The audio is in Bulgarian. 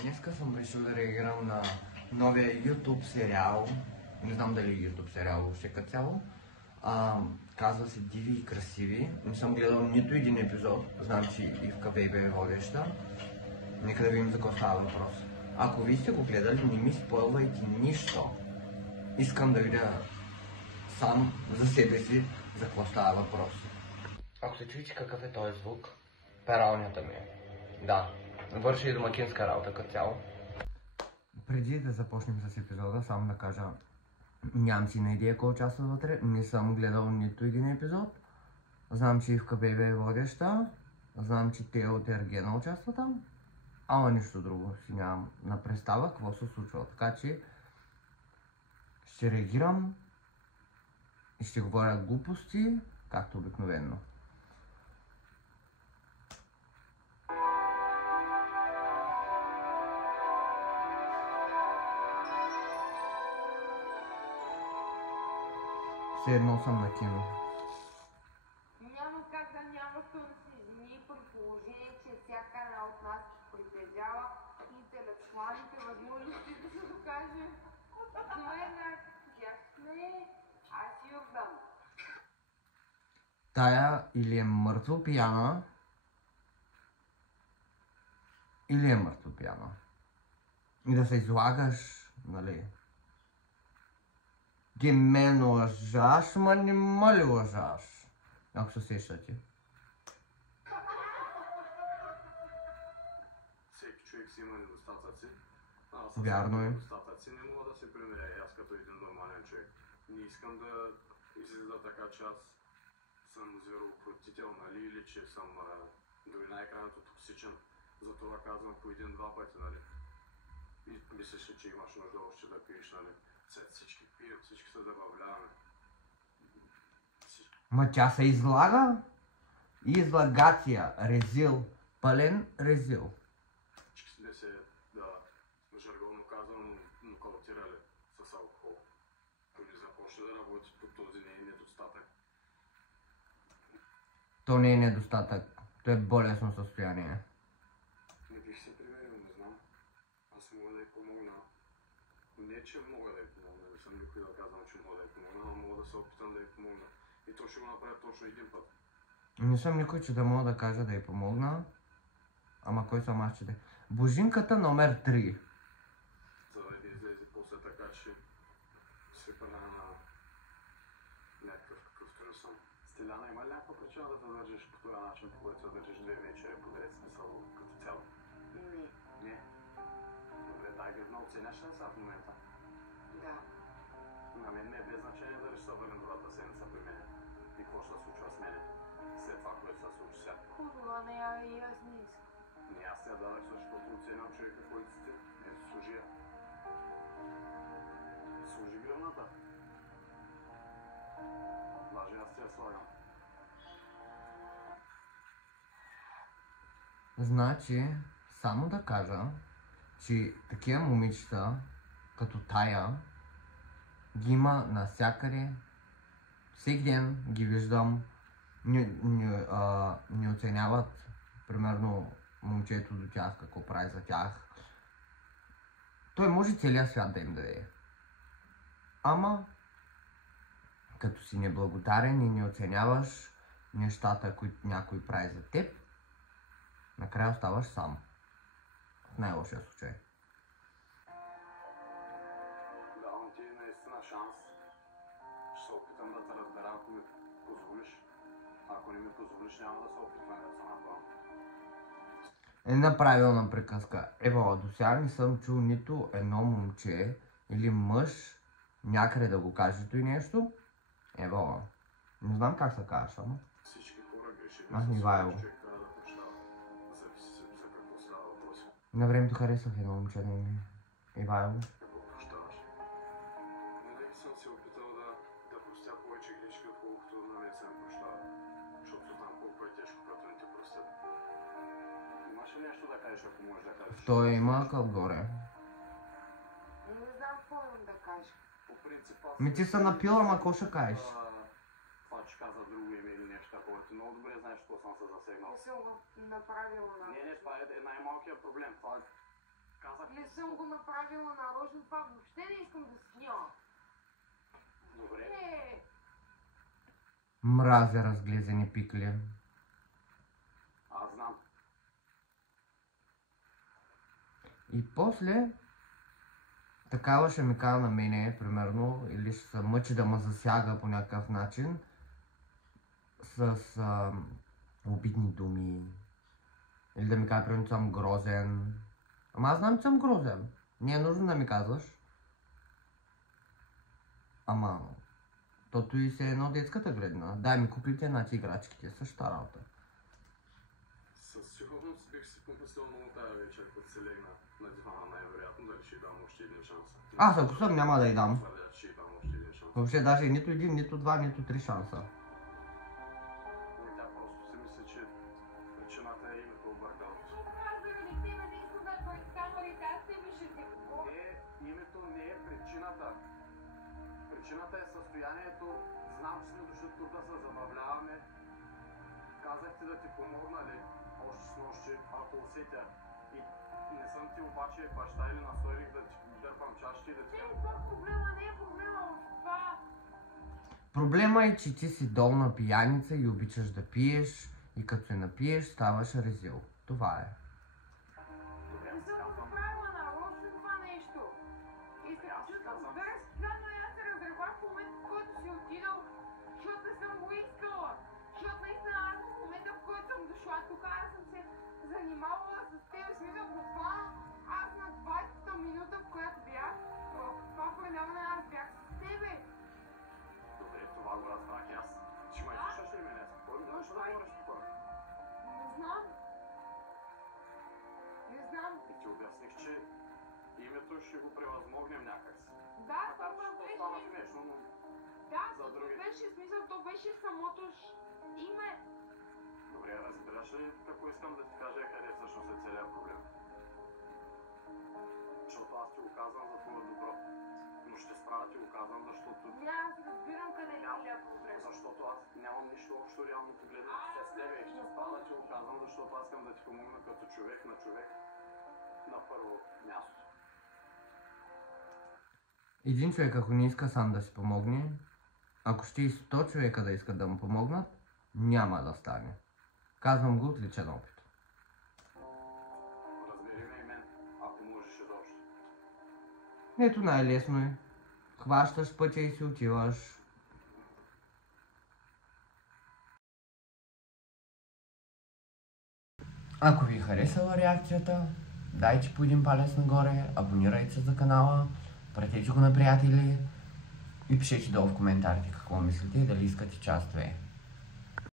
Днеска съм решил да реагирам на новия YouTube сериал. Не знам дали YouTube сериал въобще като цяло. Казва се Диви и красиви. Не съм гледал нито един епизод. Знам, че Ивка Бейбе е водеща. Нека да видим за какво става въпрос. Ако вие сте го гледали, не ми спойлвайте нищо. Искам да видя сам за себе си за какво става въпрос. Ако се чуете какъв е този звук, пералнята ми е. Да, върши и домакинска работа като цяло. Преди да започнем с епизода, само да кажа, нямам си на идея кой участва вътре, не съм гледал нито един епизод. Знам, че Ивка Бейбе е водеща, знам, че Тео от Ергена участва там, ама нищо друго си нямам на представа какво се случва. Така че ще реагирам и ще говоря глупости, както обикновено. Все едно съм на кино. Няма как да няма съмнение при положение, че всяка една от нас притежава интелектуалните възможности да се докаже. Обикновена ясне, аз Йордан. Тая или е мъртво пияна, или е мъртво пияна. И да се излагаш, нали? Ти мен лъжаш, ма не ме ли лъжаш? Ако се сещате. Всеки човек си има недостатъци. Вярно е. Недостатъци не мога да се примиря и аз като един нормален човек. Не искам да излиза така, че аз съм звероукротител, нали, или че съм дори най-крайното токсичен. Затова казвам по един-два пъти, нали. И мислиш ли, че имаш нужда още да пиеш, нали. Всички пият, всички се забавляваме. Ма тя се излага? Излагация, резил, пълен резил. Всички сме се, да, жаргонно казвам, нокаутирали с алкохол. Ако не започне да работи по този недостатък. То не е недостатък, то е болесно състояние. Не бих се примерил, не знам. Аз мога да й помогна. Не, че мога да й помогна, не съм никой да казвам, че мога да й помогна, но мога да се опитам да й помогна. И то ще го направя точно един път. Не съм никой, че да мога да кажа да й помогна. Ама кой съм аз, че да... Божинката номер 3. За да не излезе после така, че се правя на някакъв какъвто не съм. Стиляна, има ли някаква причина да те държиш по този начин, по който се държиш 2 вечери подред, смисъл като цяло? Не. Не. Добре, дай ги много оценяш ли сега в момента? Да. На мен не е без значение дали ще се върне другата седмица при мен. И какво ще се случва с мен след това, което се случи сега. Хубава, не я и аз не искам. Не, аз я дадах, защото оценям човека, който сте. Ето, служи я. Служи гръвната. Даже аз я слагам. Значи, само да кажа, че такива момичета, като тая, ги има навсякъде. Всеки ден ги виждам, не оценяват, примерно, момчето до тях, какво прави за тях. Той може целият свят да им даде. Ама, като си неблагодарен и не оценяваш нещата, които някой прави за теб, накрая оставаш сам. В най-лошия случай. Давам ти наистина шанс. Ще се опитам да те разбера, ако ми позволиш. Ако не ми позволиш, няма да се опитвам да се направя. Една правилна приказка. Ева, до сега не съм чул нито едно момче или мъж някъде да го каже той нещо. Ева, не знам как се казваш, ама. Всички хора грешим. Аз не вайл. Човек трябва да прощава. Зависи за какво става въпрос. На времето харесвах едно момче на име Ивайло. Какво прощаваш? Винаги съм се опитал да простя повече грешки, отколкото на мен се прощава. Защото знам колко е тежко, като не те простят. Имаш ли нещо да кажеш, ако можеш да кажеш? Той има отгоре. Не знам какво имам да кажа. По принцип, аз... Ми ти са напила, ама какво ще кажеш? Това, че каза друго име или нещо такова. Ти много добре знаеш, какво съм се засегнал. Не съм го направила на... Не, това е най-малкият проблем. Това Казах ти. Не съм го направила нарочно, това въобще не искам да снимам. Добре. Мразя разглезени пикли. Аз знам. И после такава ще ми казва на мене, примерно, или ще се мъчи да ме засяга по някакъв начин с обидни думи. Или да ми каже, примерно, че съм грозен. Ама аз знам, че съм грозен. Не е нужно да ми казваш. Ама, тото и се едно детската градина. Дай ми куклите, значи играчките. Същата работа. Със сигурност бих си помислил много тая вечер, като се легна на дивана, най-вероятно, дали ще й дам още един шанс. Аз ако съм, няма да й дам. Твърдя, че ще й дам още един шанс. Въобще даже нито един, нито два, нито три шанса. Тя просто си мисли, че причината е името объркалото. Аз заради тебе не искам да твърди камерите, аз тебе ще те говоря. Името не е причината. Причината е състоянието. Знам, че сме дошли тук да се забавляваме. Казах ти да ти помогна ли още с нощи, ако усетя. И не съм ти обаче баща или настойник да ти дърпам чашки и да ти... Проблема не е проблема в това. Проблема е, че ти си долна пияница и обичаш да пиеш и като се напиеш ставаш резил. Това е. Не съм го направила нарочно това нещо. И се разбира се, гадно и аз се разревах в момента, в който си отидал, защото не съм го искала. Защото наистина аз в момента, в който съм дошла тук, аз съм се занимавала с теб, смисъл буквално аз на 20-та минута, в която бях, в това предаване аз бях с тебе. Добре, това го разбрах и аз. Ще ме слушаш ли мене? Спокойно, да ще да говориш спокойно. Не знам. Не знам. И ти обясних, че името ще го превъзмогнем някакси. Да, Макар, това че то беше... стана смешно, но Да, за то други. беше смисъл, то беше самото име. Добре, разбираш ли какво искам да ти кажа и къде всъщност е целият проблем? Защото аз ти го казвам за твое добро. Но ще спра да ти го казвам, защото... Не, аз разбирам къде е целият проблем. Защото аз нямам нищо общо реално погледнато с тебе и ще спра да ти го казвам, защото аз искам да ти помогна като човек на човек на първо място. Един човек, ако не иска сам да си помогне, ако ще и 100 човека да искат да му помогнат, няма да стане. Казвам го от личен опит. Разбери ме и мен, ако можеш изобщо. Ето най-лесно е. Хващаш пътя и си отиваш. Ако ви е харесала реакцията, дайте по един палец нагоре, абонирайте се за канала, пратете го на приятели и пишете долу в коментарите какво мислите и дали искате част 2.